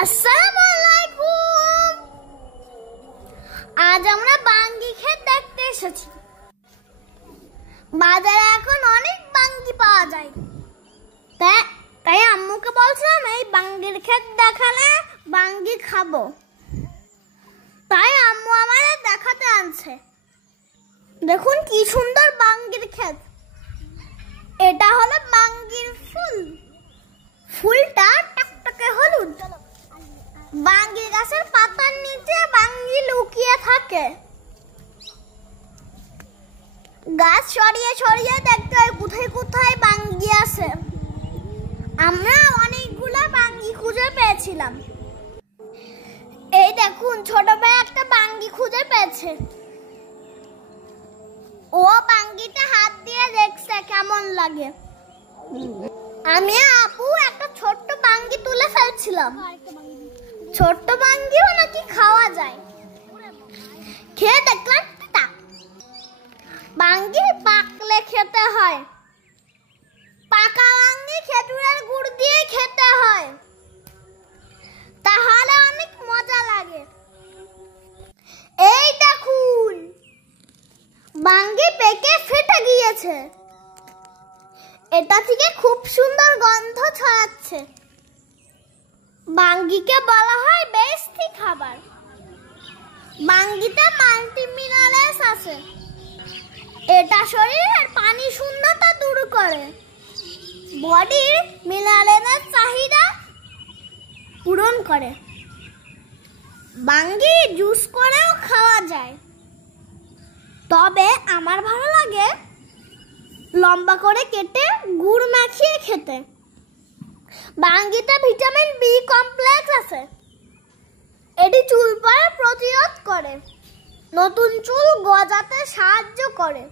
আসসালামু আলাইকুম। আজ আমরা বাঙ্গি ক্ষেত দেখতে এসেছি। বাজারে এখন অনেক বাঙ্গি পাওয়া যায়, তাই আম্মুকে বলছিলাম এই বাঙ্গির ক্ষেত দেখালে বাঙ্গি খাবো। তাই আম্মু আমাদের দেখাতে আনছে। দেখুন কি সুন্দর বাঙ্গির ক্ষেত। এটা হলো বাঙ্গির ফুল। ফুলটা টকটকে হলুদ। বাঙ্গি গাছের পাতার নিচে বাঙ্গি লুকিয়ে থাকে। গাছ সরিয়ে সরিয়ে দেখতে হয় কোথায় কোথায় বাঙ্গি আছে। আমরা অনেকগুলো বাঙ্গি খুঁজে পেয়েছিলাম। এই দেখুন ছোট ভাই একটা বাঙ্গি খুঁজে পেয়েছে। ও বাঙ্গিটা হাত দিয়ে দেখছে কেমন লাগে। আমি আপু একটা ছোট্ট বাঙ্গি তুলে ফেলছিলাম। ছোট্ট বাঙ্গিও নাকি খাওয়া যায়। খেয়ে দেখলাম বাঙ্গি পাকলে খেতে হয়। পাকা বাঙ্গি খেজুরের গুড় দিয়ে খেতে হয়, তাহলে অনেক মজা লাগে। এই দেখুন বাঙ্গি পেকে ফেটে গিয়েছে। এটা থেকে খুব সুন্দর গন্ধ ছড়াচ্ছে। বাঙ্গিকে বলা হয় বেস্তি খাবার। বাঙ্গিতে মাল্টি মিনারেলস আছে। এটা শরীরের পানি শূন্যতা দূর করে, বডির মিনারেলের চাহিদা পূরণ করে। বাঙ্গি জুস করেও খাওয়া যায়, তবে আমার ভালো লাগে লম্বা করে কেটে গুড় মাখিয়ে খেতে। বাঙ্গিতে ভিটামিন বি কমপ্লেক্স আছে। এটি চুল পড়া প্রতিরোধ করে, নতুন চুল গজাতে সাহায্য করে।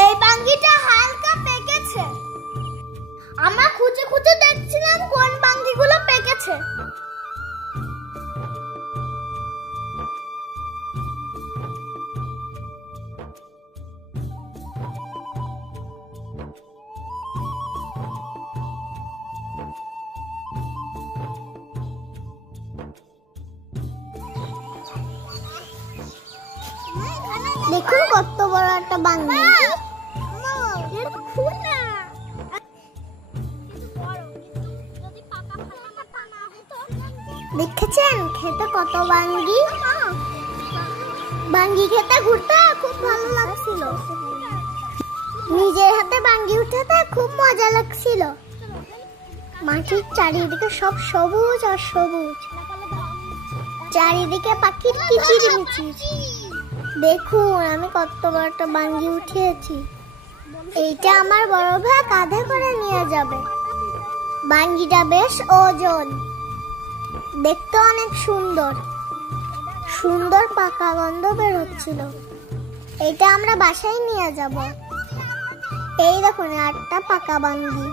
এই বাঙ্গিটা হালকা পেকেছে। আমরা খুঁজে খুঁজে দেখছিলাম কোন বাঙ্গিগুলো পেকেছে। দেখুন কত বড় একটা বাঙ্গি। দেখেছেন খেতে কত বাঙ্গি। বাঙ্গি খেতে ঘুরতে খুব ভালো লাগছিল। নিজের হাতে বাঙ্গি উঠাতে খুব মজা লাগছিল। মাটির চারিদিকে সব সবুজ আর সবুজ। চারিদিকে পাখির কিচিরমিচির। দেখুন আমি কত বড় একটা বাঙ্গি উঠিয়েছি। এইটা আমার বড় ভাই কাঁধে করে নিয়ে যাবে। বাঙ্গিটা বেশ ওজন, দেখতে অনেক সুন্দর। সুন্দর পাকা গন্ধ বের হচ্ছিল। এটা আমরা বাসায় নিয়ে যাব। এই দেখুন একটা পাকা বাঙ্গি।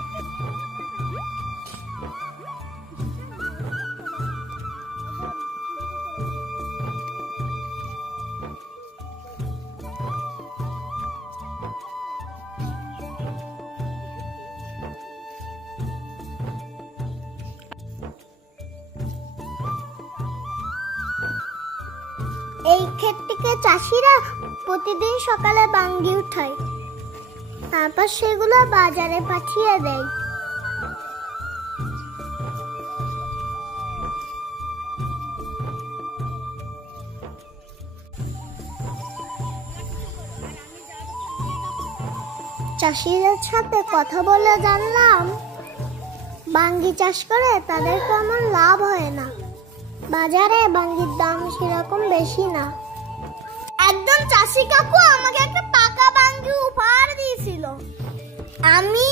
এই ক্ষেত থেকে চাষিরা প্রতিদিন সকালে বাঙ্গি উঠায়, তারপর সেগুলো বাজারে পাঠিয়ে দেয়। চাষিদের সাথে কথা বলে জানলাম বাঙ্গি চাষ করে তাদের তেমন লাভ হয় না। বাজারে বাঙ্গির দাম সেরকম বেশি না। একজন চাষি কাকু আমাকে একটা পাকা বাঙ্গি উপহার দিয়েছিল। আমি